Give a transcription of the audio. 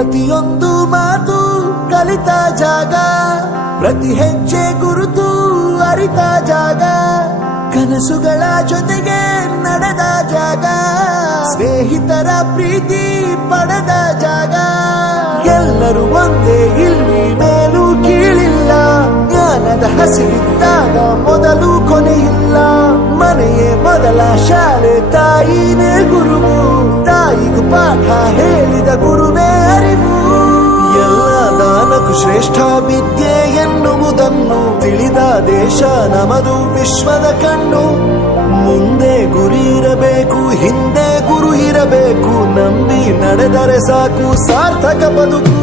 ಪ್ರತಿಯೊಂದು ಮಾತು ಕಲಿತ ಜಾಗ, ಪ್ರತಿ ಹೆಜ್ಜೆ ಗುರುತು ಅರಿತ ಜಾಗ, ಕನಸುಗಳ ಜೊತೆಗೆ ನಡೆದ ಜಾಗ, ಸ್ನೇಹಿತರ ಪ್ರೀತಿ ಪಡೆದ ಜಾಗ. ಎಲ್ಲರೂ ಒಂದೇ, ಇಲ್ಲಿ ಮೇಲೂ ಕೀಳಿಲ್ಲ, ಜ್ಞಾನದ ಹಸಿವಿದ್ದಾಗ ಮೊದಲು ಕೊನೆಯಿಲ್ಲ. ಮನೆಯೇ ಮೊದಲ ಶಾಲೆ, ತಾಯಿನೇ ಗುರುವು, ತಾಯಿಗೂ ಪಾಠ ಹೇಳಿದ ಗುರುವೇ ಅರಿವು. ಎಲ್ಲ ದಾನಕ್ಕೂ ಶ್ರೇಷ್ಠ ವಿದ್ಯೆ ಎನ್ನುವುದನ್ನು ತಿಳಿದ ದೇಶ ನಮದು, ವಿಶ್ವದ ಕಣ್ಣು. ಮುಂದೆ ಗುರಿ ಇರಬೇಕು, ಹಿಂದೆ ಗುರು ಇರಬೇಕು, ನಂಬಿ ನಡೆದರೆ ಸಾಕು ಸಾರ್ಥಕ ಬದುಕು.